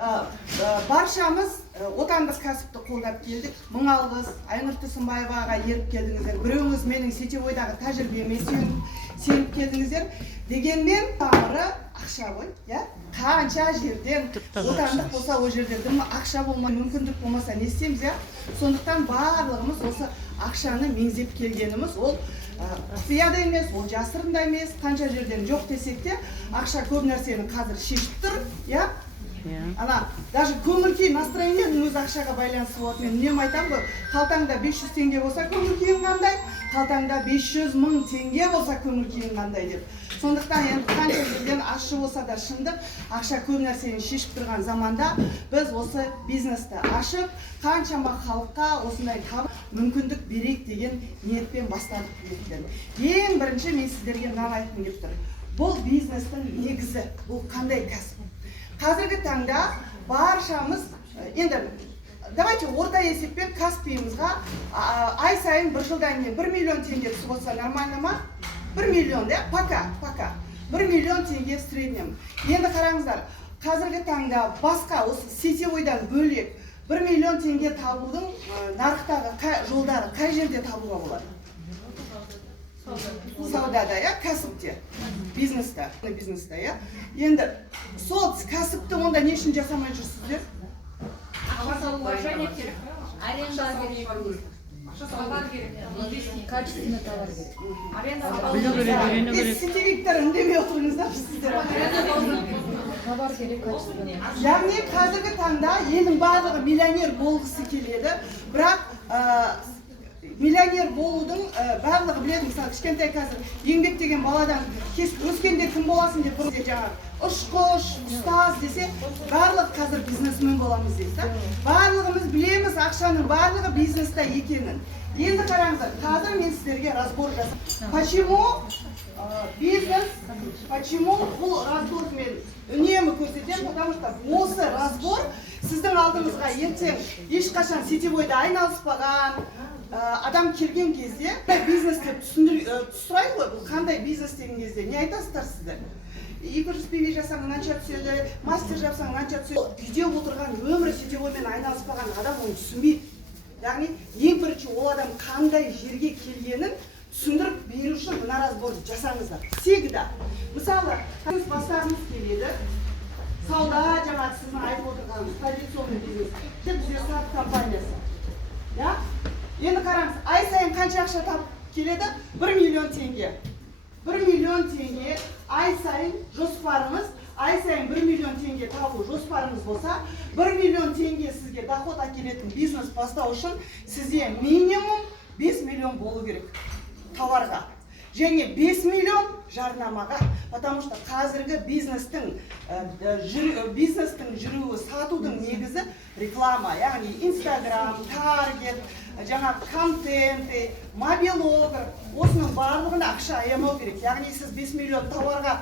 Баршамыз отандық кәсіпті қолдап келдік. Мың алғыс, Айнұр Тұрсынбаеваға еріп келдіңіздер. Біреуіңіз менің сетевойдағы тәжірибеме сеніп келдіңіздер. Дегенмен тамыры ақша ғой, иә? Қанша жерден отандық болса ол жерден ақша болмай, мүмкіндік болмаса не істейміз, иә? Сондықтан барлығымыз осы ақшаны меңзеп келгеніміз, ол құпия да емес, ол жасырын да емес, қанша жерден жоқ десек те, ақша көп нәрсені қазір шешіп тұр, иә? Ана, даже көңіл-күй настроениенің өзі ақшаға байланысты болады. Мен үнемі айтамын ғой, қалтаңда 500 теңге болса көңіл-күйің қандай, қалтаңда 500 мың теңге болса көңіл-күйің қандай деп. Сондықтан енді қанша жерден ащы болса да шындық, ақша көп нәрсені шешіп тұрған заманда біз осы бизнесті ашып, қаншама халыққа осындай мүмкіндік берейік деген ниетпен бастадық билеттерін. Ең бірінші мен сіздерге мынаны айтқым келіп тұр. Бұл бизнестің негізі, бұл қандай кәсіп? Қазіргі таңда баршамыз, енді давайте орта есеппен Каспиімізға ай сайын бір жылдан кейін 1 миллион теңге түсіп отырса нормально ма? 1 миллион, да? Пока. 1 миллион теңге в среднем. Енді қараңыздар, қазіргі таңда басқа осы сетевойдан бөлек 1 миллион теңге табудың нарықтағы жолдары қай жерде табуға болады? Саудада, иә, кәсіпте, бизнесте, иә. Енді сол кәсіпті онда не үшін жасамай жүрсіздер? Аренда керек, товар керек, качественный товар керек. Сетевиктер үндемей отырыңыздар сіздер. Товар керек, качественный. Яғни қазіргі таңда елдің барлығы миллионер болғысы келеді, бірақ миллионер болудың барлығы біледі. Мысалы, кішкентай қазір еңбектеген баладан өскенде кім боласың деп бұрын жаңағы ұшқыш, ұстаз десе, барлық қазір бизнесмен боламыз дейді. Барлығымыз білеміз ақшаның барлығы бизнесте екенін. Енді қараңыздар, қазір мен сіздерге разбор жасаймын. Почему бизнес, почему бұл разбор мен үнемі көрсетемін, потому что осы разбор сіздің алдыңызға ертең ешқашан сетевойда айналыспаған адам келген кезде бизнесті түсірайық ғой, бұл қандай бизнес деген кезде не айтасыздар сіздер? 200 пв жасаң мынанша түседі, мастер жасаң мынанша түседі. Үйде отырған өмірі сетевоймен айналыспаған адам оны түсінбейді. Яғни ең бірінші ол адам қандай жерге келгенін түсіндіріп беру үшін мына разборды жасаңыздар. Всегда. Мысалы, бастағымыз келеді. Сауда жаңағы сіздің айтып отырғаныңыз традиционный бизнес. Бізде сатып компаниясы. Я? Енді қараңыз, ай сайын қанша ақша тауып келеді? 1 миллион теңге. 1 миллион теңге ай сайын жоспарымыз, ай сайын 1 миллион теңге табу жоспарымыз болса, 1 миллион теңге сізге доход әкелетін бизнес бастау үшін сізде минимум 5 миллион болу керек товарға. Және 5 миллион жарнамаға, потому что қазіргі бизнестің жүруі, сатудың негізі реклама, яғни Instagram, Target, жаңағы контенты, мобилогр, осының барлығына ақша аямау керек. Яғни сіз 5 миллион товарға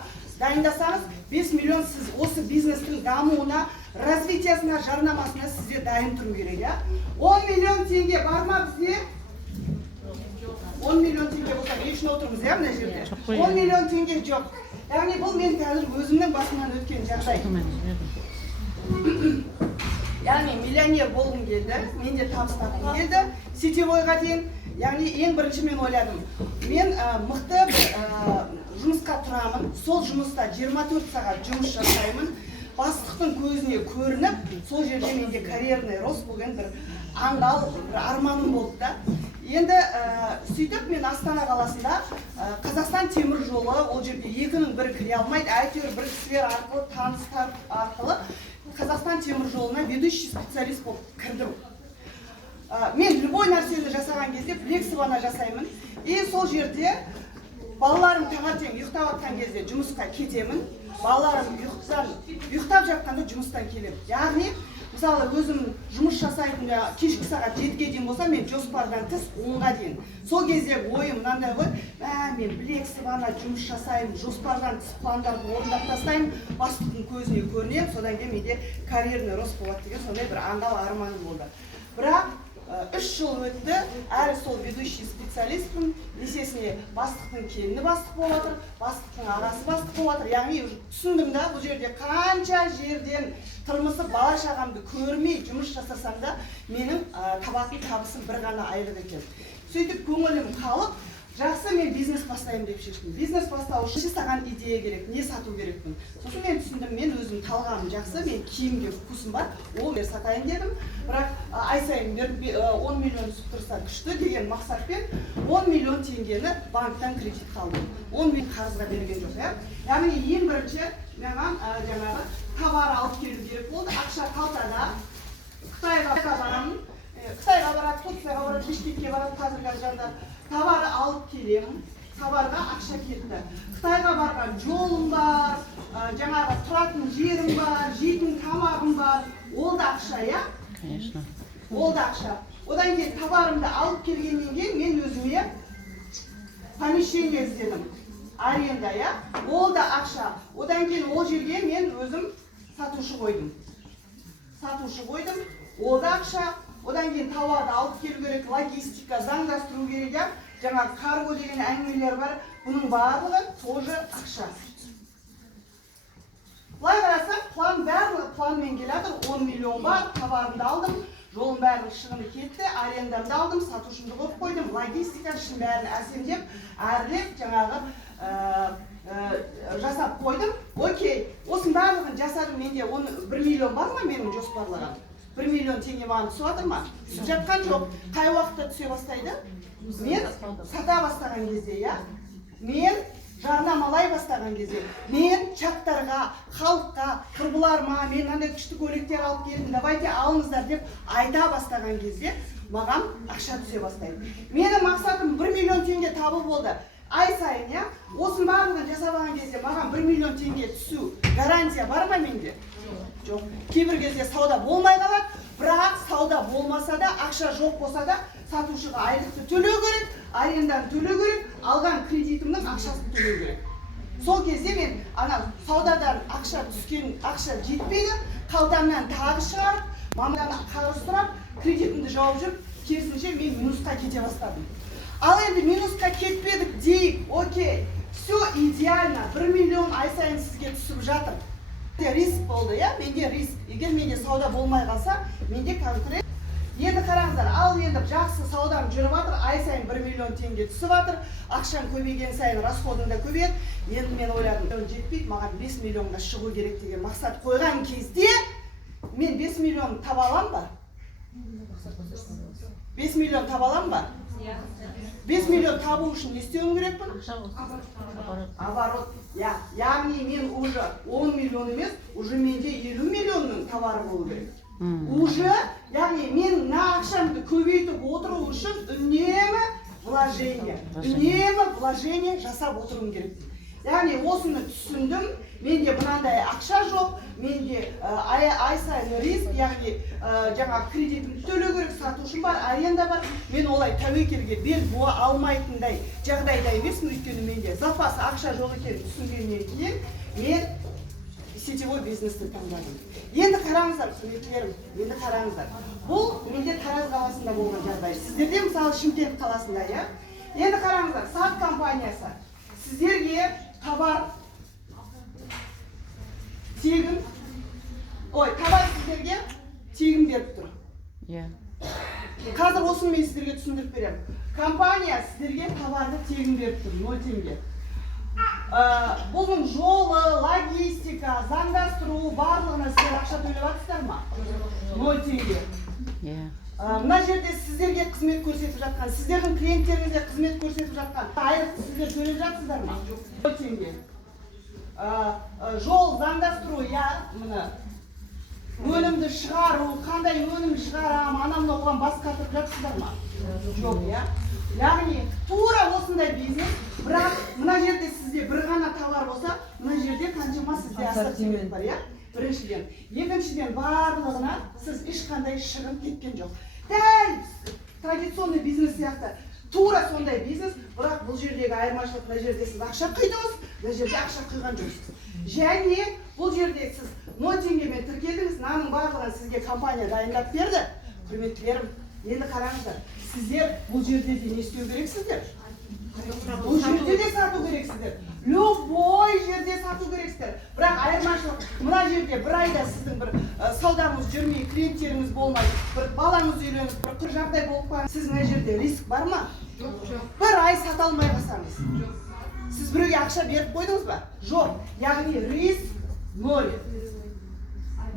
дайындасаңыз, 5 миллион сіз осы бизнестің дамуына, развитиясына, жарнамасына сізде дайын тұру керек. 10 миллион теңге бар ма бізде? 10 миллион теңге болса, не үшін отырмыз, мына жерде? 10 миллион теңге жоқ. Яғни бұл мен қазір өзімнің басымнан өткен жағдай. Яғни миллионер болғым келді, менде табыс тапқым келді, сетевойға дейін. Яғни ең бірінші мен ойладым. Мен мықты жұмысқа тұрамын, сол жұмыста 24 сағат жұмыс жасаймын, бастықтың көзіне көрініп, сол жерде менде карьерный рост болған бір аңғал, бір арманым болды да. Енді сөйтіп мен Астана қаласында Қазақстан темір жолы, ол жерде екінің бірі кіре алмайды, әйтеуір бір кісілер арқылы, таныстар арқылы Қазақстан темір жолына ведущий специалист болып кірдім. Мен любой нәрсені жасаған кезде флексивана жасаймын. И сол жерде балаларым таңертең ұйықтап жатқан кезде жұмысқа кетемін. Балаларым ұйықтап жатқанда жұмыстан келемін. Яғни мысалы өзім жұмыс жасайтын кешкі сағат 7-ге дейін болса, мен жоспардан тыс 10-ға дейін. Сол кезде ойым мынандай ғой, мен флексивана жұмыс жасаймын, жоспардан тыс пландарды орындап тастаймын, бастықтың көзіне көрінемін, содан кейін менде карьерный рост болады деген сондай бір аңғал арманым болды. Бірақ 3 жыл өтті, әрі сол ведущий специалистпін, есесіне бастықтың келіні бастық болып жатыр, бастықтың ағасы бастық болып жатыр. Яғни түсіндім да, бұл жерде қанша жерден тұрмысы бала шағамды көрмей жұмыс жасасам да, менің табатын табысым бір ғана айлық екен. Сөйтіп көңілім қалып, жақсы мен бизнес бастаймын деп шештім. Бизнес бастау үшін саған идея керек, не сату керекпін. Сосын мен түсіндім, мен өзім талғамым жақсы, мен киімге вкусым бар, ол мен сатайын дедім. Бірақ ай сайын 10 миллион түсіп тұрса күшті деген мақсатпен 10 миллион теңгені банктан кредит қалдым. 10 миллион қарызға берген жоқ. Яғни ең бірінші маған жаңағы товар алып келу керек болды. Ақша қалтада, Қытайға барамын. Қытайға барады, Турцияға барады, Бишкекке барады, қазіргі жандар. Товары алып келемін, товарға ақша кетті. Қытайға барған жолым бар, жаңағы тұратын жерім бар, жейтін тамағым бар. Ол да ақша, я? Конечно. Ол да ақша. Одан кейін товарымды алып келгеннен кейін мен өзіме помещение іздедім. Аренда, я? Ол да ақша. Одан кейін ол жерге мен өзім сатушы қойдым. Ол да ақша. Одан кейін тауарды алып келу керек, логистика, заңдастыру керек, жаңа карго деген әңгімелер бар. Бұның барлығы тоже ақша. Былай қарасақ, барлығы планмен келатыр, 10 миллион бар, товарымды алдым, жолым бәрінің шығыны кетті, арендамды алдым, сатушымды қойып қойдым, логистика ішін бәрін әсемдеп, әрлеп, жаңағы жасап қойдым. Окей, осының барлығын жасадым, менде 1 миллион бар ма менің жоспарлаған? 1 миллион теңге маған түсіп жатыр ма? Түсіп жатқан жоқ. Қай уақытта түсе бастайды? Мен сата бастаған кезде, я? Мен жарнамалай бастаған кезде, мен чаттарға, халыққа, құрбыларыма, мен мынандай күшті көйлектер алып келдім, давайте алыңыздар деп айта бастаған кезде, маған ақша түсе бастайды. Менің мақсатым 1 миллион теңге табу болды. Ай сайын, я? Осының барлығын жасаған кезде маған 1 миллион теңге түсу гарантия бар ма менде? Жоқ. Кейбір кезде сауда болмай қалады, бірақ сауда болмаса да, ақша жоқ болса да, сатушыға айлықты төлеу керек, аренданы төлеу керек, алған кредитімнің ақшасын төлеу керек. Сол кезде мен саудадан ақша жетпейді, қалтамнан тағы шығарып, мамадан қарыз сұрап, кредитімді жауып жүріп, керісінше мен минусқа кете бастадым. Ал енді минусқа кетпедік дейік, окей, все идеально, 1 миллион ай сайын сізге түсіп жатыр. Риск болды, я? Менде риск. Егер менде сауда болмай қалса, менде конкурент. Енді қараңыздар, ал енді жақсы саудам жүріп жатыр, ай сайын 1 миллион теңге түсіп жатыр, ақшам көбейген сайын расходың да көбейеді. Енді мен ойладым, жетпейді, маған 5 миллионға шығу керек деген мақсат қойған кезде, мен 5 миллион таба алам ба? 5 миллион таба алам ба? 5 миллион табу үшін не істеуім керекпін? Оборот. Яғни мен уже 10 миллион емес, уже менде 50 миллионның товары болу керек. Уже, яғни мен ақшамды көбейтіп отыру үшін үнемі вложение жасап отыруым керек. Яғни осыны түсіндім, менде мынандай ақша жоқ, менде ай сайын риск, яғни жаңа кредитімді төлеу керек, сатушым бар, аренда бар. Мен олай тәуекелге бел буа алмайтындай жағдайда емеспін, өйткені менде запас ақша жоқ екенін түсінгеннен кейін мен сетевой бизнесті таңдадым. Енді қараңыздар, қызметшілерім, енді қараңыздар. Бұл менде Тараз қаласында болған жағдай. Сіздерде мысалы Шымкент қаласында, я? Енді қараңыздар, SAP компаниясы сіздерге товар тегін, товар сіздерге тегін беріп тұр. Қазір осыны мен сіздерге түсіндіріп беремін. Компания сіздерге товарды тегін беріп тұр, 0 теңге. Бұның жолы, логистика, заңдастыру, барлығына сіздер ақша төлеп жатсыздар ма? 0 теңге. Мына жерде сіздерге қызмет көрсетіп жатқан, сіздердің клиенттеріңізге қызмет көрсетіп жатқан, айлықты сіздер төлеп жатсыздар ма? 0 теңге. Жол, заңдастыру, өнімді шығару, қандай өнім шығарам, анамды оған бас қатырып жатсыздар ма? Жоқ, я? Яғни, тура осындай бизнес, бірақ мына жерде сізде бір ғана товар болса, мына жерде қаншама сізде ассортимент бар, я? Біріншіден. Екіншіден, барлығына сіз ешқандай шығын кеткен жоқ. Дәл традиционный бизнес сияқты, тура сондай бизнес, бірақ бұл жердегі айырмашылық, мына жерде сіз ақша құйдыңыз, мына жерде ақша құйған жоқсыз. Және бұл жерде сіз 0 теңгемен тіркелдіңіз, мынаның барлығын сізге компания дайындап берді. Құрметтілерім, Енді қараңыздар, сіздер бұл жерде де не істеу керексіздер? Бұл жерде де сату керексіздер. Любой жерде сату керексіздер. Бірақ айырмашылық, мына жерде бір айда сіздің бір саудаңыз жүрмей, клиенттеріңіз болмай, бір балаңыз үйленіп, бір қыр жағдай болып қалған, сіз мына жерде риск бар ма? Бір ай сата алмай қалсаңыз. Сіз біреуге ақша беріп қойдыңыз ба? Жоқ. Яғни риск ноль.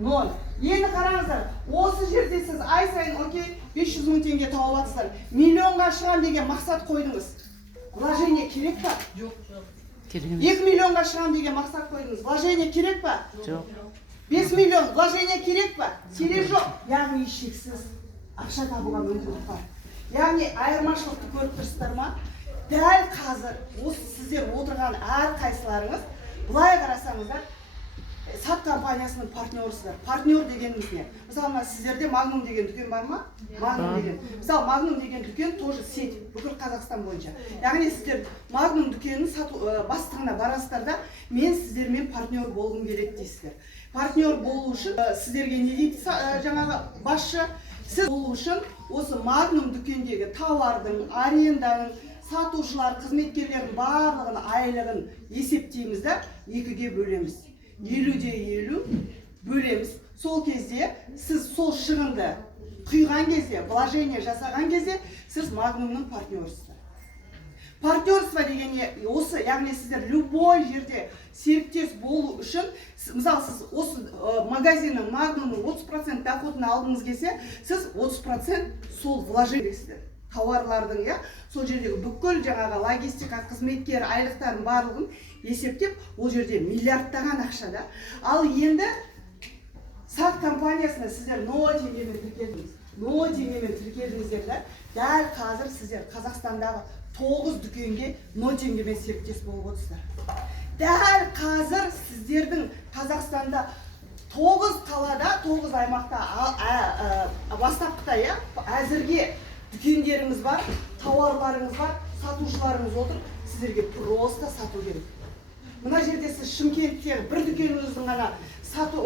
Ноль. Енді қараңыздар, осы жерде сіз ай сайын, окей, 500 мың теңге тауып жатсыздар. Миллионға шығам деген мақсат қойдыңыз. Вложение керек па? Жоқ. 2 миллионға шығам деген мақсат қойдыңыз. Вложение керек па? Жоқ. 5 миллион вложение керек па? Керек жоқ. Яғни шексіз ақша табуға мүмкіндік бар. Яғни айырмашылықты көріп тұрсыздар ма? Дәл қазір осы сіздер отырған әрқайсыларыңыз былай қарасаңыздар, сат компаниясының партнерысыздар. Партнер дегеніміз не? Мысалы, сіздерде Magnum деген дүкен бар ма? Magnum деген. Мысалы, Magnum деген дүкен тоже сеть бүкіл Қазақстан бойынша. Яғни сіздер Magnum дүкенінің бастығына барасыздар да, мен сіздермен партнер болғым келеді дейсіздер. Партнер болу үшін сіздерге не дейді жаңағы басшы? Сіз болу үшін осы Magnum дүкендегі тауардың, аренданың, сатушылар, қызметкерлердің барлығын айлығын есептейміз да, 2-ге бөлеміз. 50-50 бөлеміз. Сол кезде сіз сол шығынды құйған кезде, вложение жасаған кезде сіз Magnumның партнерсыздар. Партнерство деген осы, яғни сіздер любой жерде серіктес болу үшін, мысалы сіз осы магазиннің Magnumның 30% доходын алдыңыз келсе, сіз 30% сол вложениесіздер. Тауарлардың, сол жердегі бүкіл жаңағы логистика, қызметкер, айлықтарын барлығын есептеп, ол жерде миллиардтаған ақшада. Ал енді сат компаниясына сіздер 0 теңгемен тіркелдіңіз. 0 теңгемен тіркелдіңіздер да, дәл қазір сіздер Қазақстандағы 9 дүкенге 0 теңгемен серіктес болып отырсыздар. Дәл қазір сіздердің Қазақстанда 9 қалада, 9 аймақта бастапқыда, әзірге дүкендеріңіз бар, тауарларыңыз бар, сатушыларыңыз отыр, сіздерге просто сату керек. Мына жерде сіз Шымкентте бір дүкеніңіздің ғана сату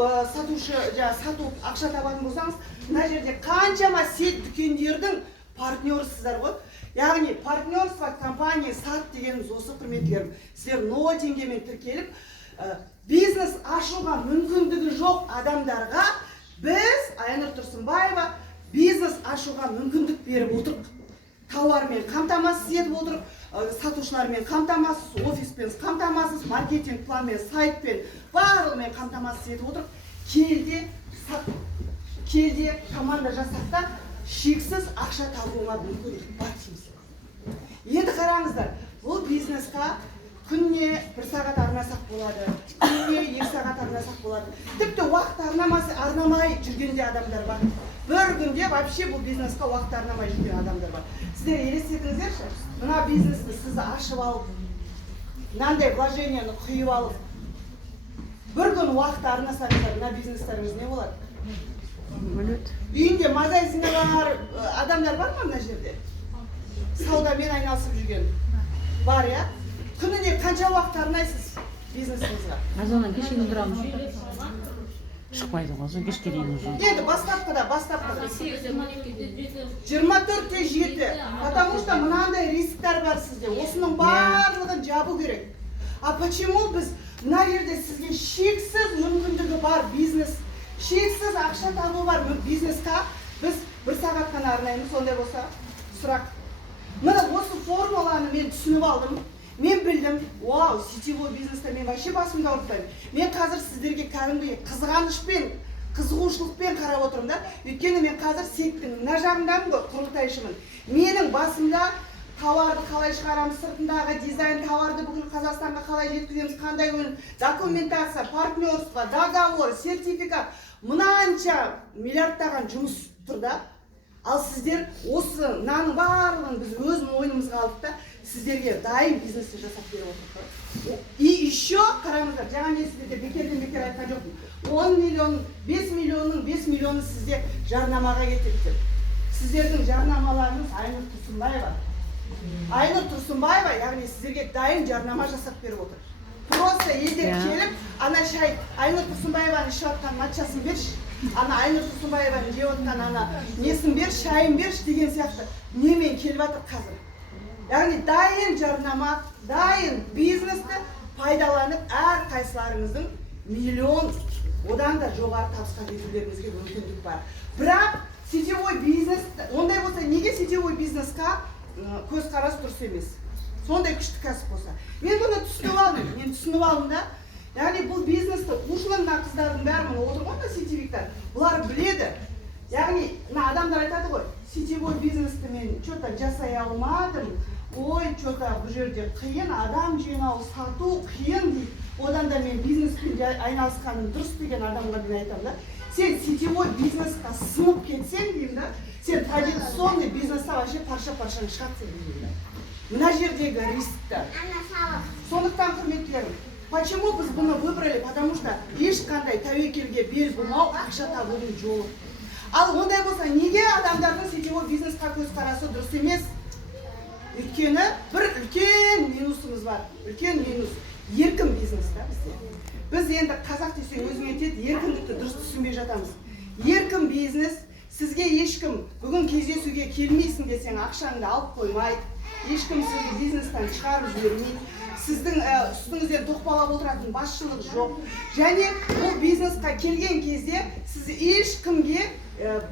ақша табатын болсаңыз, мына жерде қаншама сет дүкендердің партнерсыздар ғой. Яғни партнерство компания сат дегеніміз осы, құрметтерім. Сіздер 0 теңгемен тіркеліп, бизнес ашуға мүмкіндігі жоқ адамдарға біз, Айнұр Тұрсынбаева, бизнес ашуға мүмкіндік беріп отырық. Тауармен қамтамасыз етіп отырық, сатушылармен қамтамасыз, офиспен қамтамасыз, маркетинг планмен, сайтпен, барлығымен қамтамасыз етіп отырық. Келде команда жасақта шексіз ақша табуға мүмкіндік бар дейміз. Енді қараңыздар, бұл бизнесқа күнне 1 сағат арнасақ болады, күнне 2 сағат арнасақ болады. Тіпті уақыт арнамай жүргенде адамдар бар. Бір күнде вообще бұл бизнесқа уақыт арнамай жүрген адамдар бар. Сіздер елестетіңіздерші, мына бизнесті сіз ашып алып, мынандай вложениені құйып алып, бір күн уақыт арнасаңыздар, мына бизнестеріңіз не болады? Үйінде магазині бар, адамдар бар ма мына жерде? Саудамен айналысып жүрген бар, я? Күніне қанша уақыт арнайсыз бизнесіңізге? Азоннан кешке тұрамыз. Шықпайды ғой, кешке дейін уже. Енді бастапқыда. 24-7. Потому что мынандай рисктер бар сізде. Осының барлығын жабу керек. А почему біз мына жерде сізге шексіз мүмкіндігі бар бизнес, шексіз ақша табу бар бизнесқа біз 1 сағат қана арнаймыз, сондай болса сұрақ. Мына осы формуланы мен түсініп алдым. Мен білдім, вау, сетевой бизнесте мен вообще басымды ауыртпаймын. Мен қазір сіздерге кәдімгі қызғанышпен, қызығушылықпен қарап отырмын да. Өйткені мен қазір сеттің мына жағындамын ғой, құрылтайшымын. Менің басымда тауарды қалай шығарамыз, сыртындағы дизайн, тауарды бүкіл Қазақстанға қалай жеткіземіз, қандай өнім, документация, партнерство, договор, сертификат, мынанша миллиардтаған жұмыс тұр да. Ал сіздер осы мынаның барлығын біз өз мойнымызға алдық та, сіздерге дайын бизнесті жасап беріп отырмыз. И еще қараңыздар, жаңа мен сіздерге бекерден бекер айтқан жоқпын. 10 миллион, 5 миллионның 5 миллионы сізде жарнамаға кетеді. Сіздердің жарнамаларыңыз Айнұр Тұрсынбаева. Айнұр Тұрсынбаева, яғни сіздерге дайын жарнама жасап беріп отыр. Просто елдер келіп, ана шай Айнұр Тұрсынбаеваны ішіп атқан матчасын берші. ана Айнұр Тұрсынбаеваның жеп отқан ана несін бер, шайын берші деген сияқты немен келіп жатыр қазір. Яғни дайын жарнама, дайын бизнесті пайдаланып әр қайсыларыңыздың миллион одан да жоғары табысқа жетулеріңізге мүмкіндік бар. Бірақ сетевой бизнес, ондай болса неге сетевой бизнесқа көзқарас дұрыс емес? Сондай күшті кәсіп болса. Мен бұны түсініп алдым да. Яғни бұл бизнесті ушылыңда қыздардың бәрі мұны отыр ғой, сетевиктер. Бұлар біледі. Яғни адамдар айтады ғой, сетевой бизнесті мен что-то жасай алмадым. Ой, что-то бұл жерде қиын, адам жинау, сату қиын дейді. Одан да мен бизнеспен айналысқаным дұрыс деген адамға мен айтамын да. Сен сетевой бизнесқа сынып кетсең деймін да, сен традиционный бизнесте вообще парша-паршаны шығарсың деймін да. Мына жердегі рисктер. Сондықтан құрметтілерім, почему біз бұны выбрали? Потому что ешқандай тәуекелге бел бумау ақша табудың жолы. Ал ондай болса, неге адамдардың сетевой бизнесқа көзқарасы дұрыс емес? Өйткені бір үлкен минусымыз бар. Үлкен минус. Еркін бизнес та бізде. Біз енді қазақ десең өзің етеді, еркіндікті дұрыс түсінбей жатамыз. Еркін бизнес, сізге ешкім бүгін кездесуге келмейсің десең ақшаңды алып қоймайды. Ешкім сізді бизнестен шығарып жібермейді. Сіздің үстіңізден тоқпалап отыратын басшылық жоқ. Және бұл бизнесқа келген кезде сіз ешкімге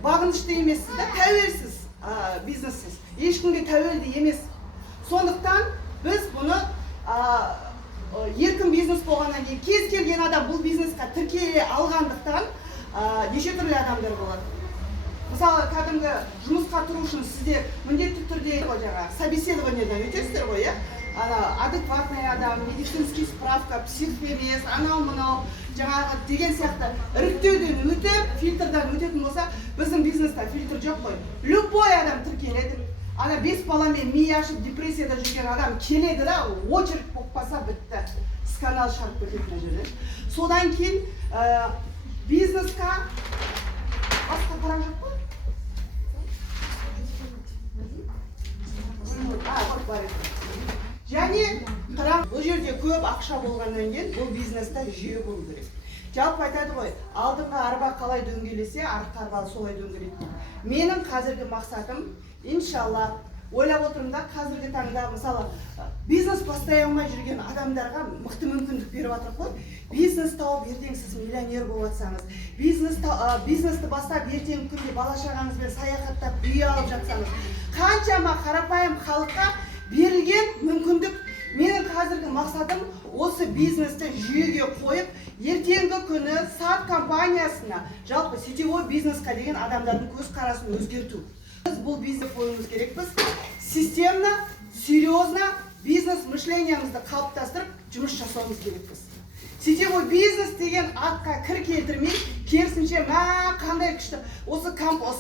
бағынышты емессіз да, тәуелсіз бизнессіз. Ешкімге тәуелді емес. Сондықтан біз бұны еркін бизнес болғаннан кейін кез келген адам бұл бизнесқа тіркеле алғандықтан неше түрлі адамдар болады. Мысалы, кәдімгі жұмысқа тұру үшін сіздер міндетті түрде собеседованиедан өтесіздер ғой, адекватный адам, медицинский справка, псих емес, анау-мынау, жаңағы деген сияқты іріктеуден өтіп, фильтрдан өтетін болса, біздің бизнесте фильтр жоқ қой. Любой адам тіркеледі. Ана 5 баламен миы ашып депрессияда жүрген адам келеді да, очередь боқпаса бітті. Сканал шығарып кететін жерде. Содан кейін бизнесқа басқа парақ жоқ қой? Және бұл жерде көп ақша болғаннан кейін бұл бизнесте жүйе болу керек. Жалпы айтады ғой, алдыңғы арба қалай дөңгелесе, артқы арба солай дөңгелейді. Менің қазіргі мақсатым, иншалла, ойлап отырмын да, қазіргі таңда мысалы бизнес бастай алмай жүрген адамдарға мықты мүмкіндік беріп жатыр ғой. Бизнес тауып ертең сіз миллионер болып жатсаңыз, бизнесті бастап ертең күнде бала шағаңызбен саяхаттап үй алып жатсаңыз, қаншама қарапайым халыққа берілген мүмкіндік. Менің қазіргі мақсатым осы бизнесті жүйеге қойып, ертеңгі күні сат компаниясына, жалпы сетевой бизнесқа деген адамдардың көзқарасын өзгерту. Біз бұл бизнес қойымыз керекпіз. Системно, серьезно бизнес мышлениямызды қалыптастырып, жұмыс жасауымыз керекпіз. Сетевой бизнес деген атқа кір келтірмей, керісінше қандай күшті осы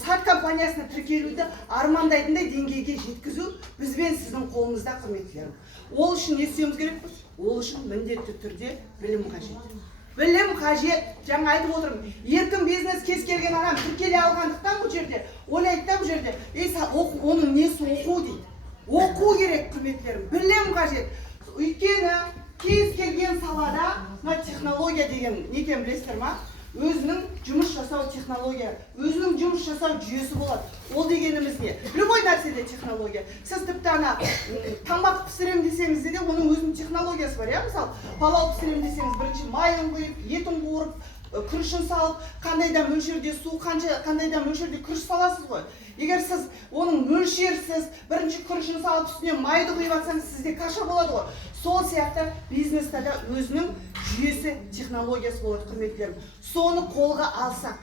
сат компаниясына тіркелуді армандайтындай деңгейге жеткізу бізбен сіздің қолыңызда, құрметтілерім. Ол үшін не істеуіміз керекпіз? Ол үшін міндетті түрде білім қажет. Білім қажет. Жаңа айтып отырмын, еркін бизнес кез келген адам тіркеле алғандықтан бұл жерде ойлайды да, бұл жерде оның несі оқу дейді. Оқу керек, құрметтілерім. Білім қажет. Өйткені кез келген салада технология деген некен білесіздер ма? Өзінің жұмыс жасау технология, өзінің жұмыс жасау жүйесі болады. Ол дегеніміз не? Любой нәрседе технология. Сіз тіпті тамақ пісірем десеңіз де, оның өзінің технологиясы бар. Мысалы, палау пісірем десеңіз, бірінші майын құйып, етін қуырып, күрішін салып, қандайда мөлшерде су, қандайда мөлшерде күріш саласыз ғой. Егер сіз оның мөлшерсіз, бірінші күрішін салып, үстіне майды құйып атсаңыз, сізде каша болады ғой. Сол сияқты бизнесте де өзінің жүйесі, технологиясы болады, құрметтілерім. Соны қолға алсақ,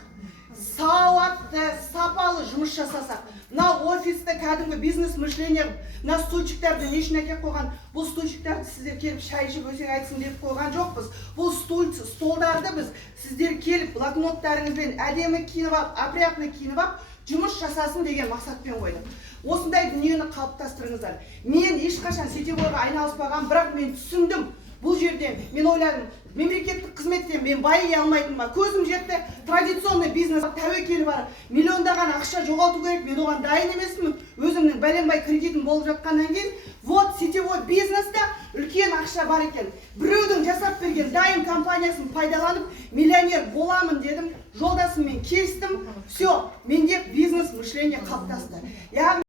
сауатты, сапалы жұмыс жасасақ, мына офисте кәдімгі бизнес мышление, мына стульчиктарды не үшін әкеп қойған? Бұл стульчиктарды сіздер келіп шай ішіп өсек айтсын деп қойған жоқпыз. Бұл столдарды біз сіздер келіп блокноттарыңызбен әдемі киініп алып, опрятно киініп алып, жұмыс жасасын деген мақсатпен қойдым. Осындай дүниені қалыптастырыңыздар. Мен ешқашан сетевойға айналыспаған, бірақ мен түсіндім. Бұл жерде мен ойладым, мемлекеттік қызметтен мен байи алмайтын ба? Көзім жетті, традиционный бизнес тәуекел бар, миллиондаған ақша жоғалту керек, мен оған дайын емеспін. Өзімнің бәленбай кредитім болып жатқаннан кейін, вот сетевой бизнесте үлкен ақша бар екен. Біреудің жасап берген дайын компаниясын пайдаланып, миллионер боламын дедім, жолдасыммен келістім, все, менде бизнес мышление қалыптасты. Яғни